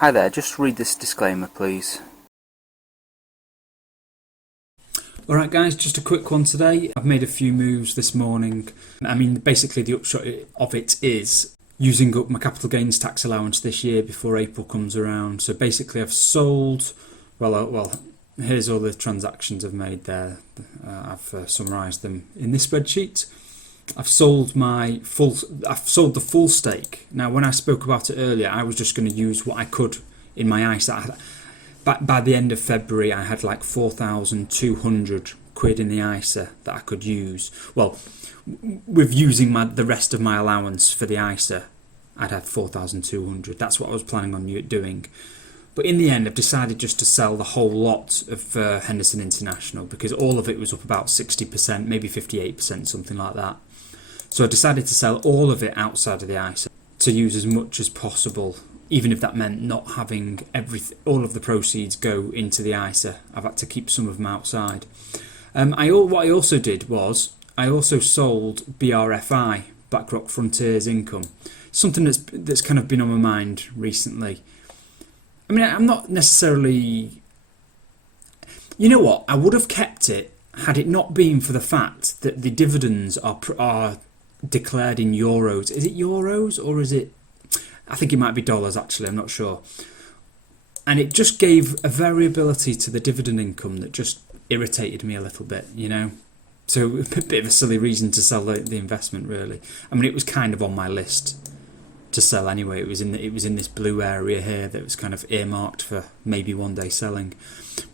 Hi there, just read this disclaimer please. Alright guys, just a quick one today. I've made a few moves this morning. Basically the upshot of it is using up my capital gains tax allowance this year before April comes around. So basically I've sold, here's all the transactions I've made there. I've summarised them in this spreadsheet. I've sold the full stake. Now when I spoke about it earlier, I was just going to use what I could in my ISA. By the end of February, I had like 4,200 quid in the ISA that I could use. Well, with using the rest of my allowance for the ISA, I'd have 4,200. That's what I was planning on doing. But in the end, I've decided just to sell the whole lot of Henderson International because all of it was up about 60%, maybe 58%, something like that. So I decided to sell all of it outside of the ISA to use as much as possible. Even if that meant not having all of the proceeds go into the ISA, I've had to keep some of them outside. What I also did was I also sold BRFI, BlackRock Frontiers Income, something that's kind of been on my mind recently. I mean, I'm not necessarily. You know what? I would have kept it had it not been for the fact that the dividends are declared in euros. Is it euros or is it? I think it might be dollars actually, I'm not sure. And it just gave a variability to the dividend income that just irritated me a little bit, you know. So a bit of a silly reason to sell the investment really. I mean, it was kind of on my list to sell anyway. It was in this blue area here that was kind of earmarked for maybe one day selling.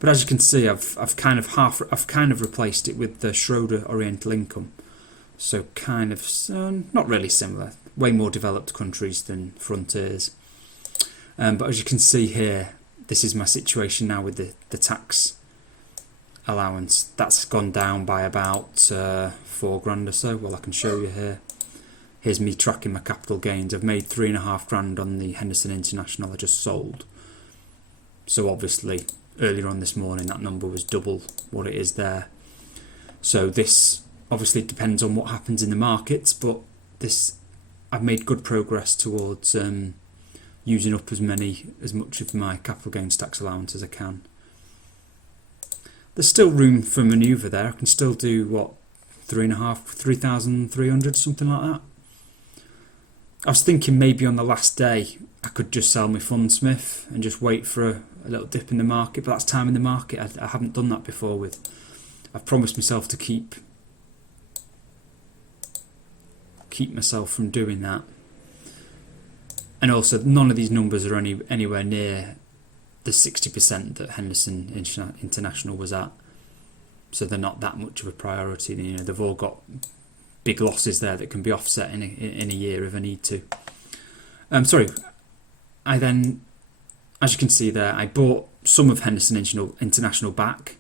But as you can see, I've kind of replaced it with the Schroeder Oriental Income. So kind of not really similar. Way more developed countries than Frontiers. But as you can see here, this is my situation now with the tax allowance. That's gone down by about £4,000 or so. Well, I can show you here. Here's me tracking my capital gains. I've made £3,500 on the Henderson International I just sold. So obviously, earlier on this morning, that number was double what it is there. So this obviously depends on what happens in the markets, but I've made good progress towards using up as much of my capital gains tax allowance as I can. There's still room for manoeuvre there. I can still do what, 3,300, something like that. I was thinking maybe on the last day I could just sell my Fundsmith and just wait for a little dip in the market, but that's time in the market. I haven't done that before. I've promised myself to keep myself from doing that. And also, none of these numbers are anywhere near the 60% that Henderson International was at. So they're not that much of a priority. You know, they've all got big losses there that can be offset in a year if I need to. I then, as you can see there, I bought some of Henderson International back,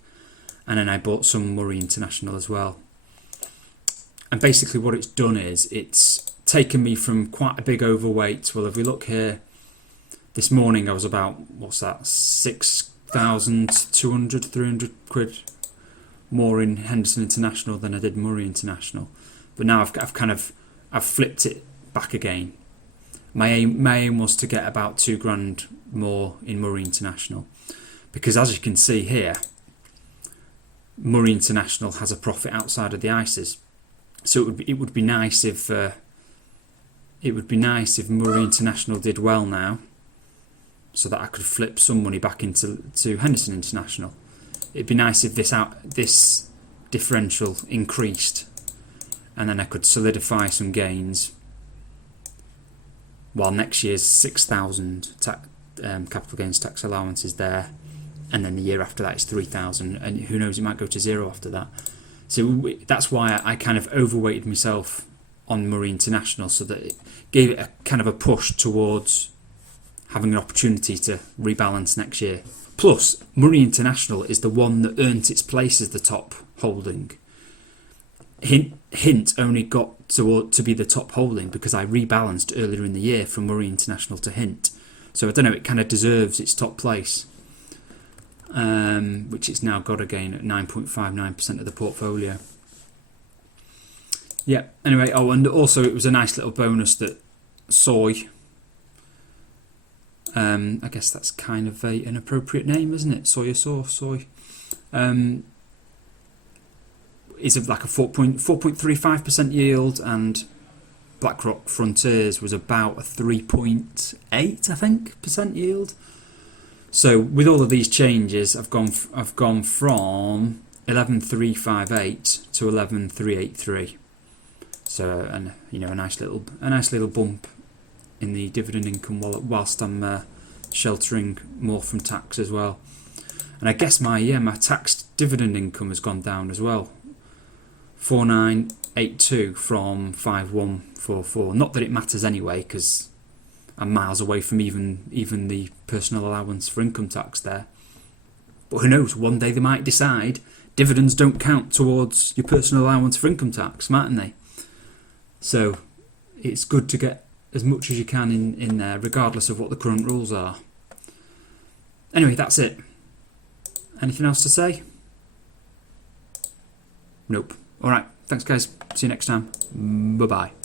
and then I bought some Murray International as well. And basically what it's done is it's taken me from quite a big overweight. Well, if we look here, this morning I was about, 6,200, 300 quid more in Henderson International than I did Murray International. But now I've flipped it back again. My aim was to get about £2,000 more in Murray International, because as you can see here, Murray International has a profit outside of the ISAs. So it would be nice if Murray International did well now, so that I could flip some money back into Henderson International. It'd be nice if this differential increased, and then I could solidify some gains. While next year's 6,000 capital gains tax allowance is there, and then the year after that is 3,000, and who knows, it might go to zero after that. So that's why I kind of overweighted myself on Murray International, so that it gave it a kind of a push towards having an opportunity to rebalance next year. Plus, Murray International is the one that earned its place as the top holding. Hint only got to be the top holding because I rebalanced earlier in the year from Murray International to Hint. So I don't know, it kind of deserves its top place. Which it's now got again at 9.59% of the portfolio. Yeah, anyway, and also it was a nice little bonus that soy I guess that's kind of an appropriate name, isn't it? Soy sauce, soy. Is like a 4.35% yield, and BlackRock Frontiers was about a 3.8, I think, percent yield. So with all of these changes, I've gone from 11,358 to 11,383. So and a nice little bump in the dividend income whilst I'm sheltering more from tax as well. And I guess my taxed dividend income has gone down as well. 4,982 from 5,144. Not that it matters anyway, because I'm miles away from even the personal allowance for income tax there. But who knows? One day they might decide dividends don't count towards your personal allowance for income tax, mightn't they? So it's good to get as much as you can in there, regardless of what the current rules are. Anyway, that's it. Anything else to say? Nope. Alright, thanks guys. See you next time. Bye-bye.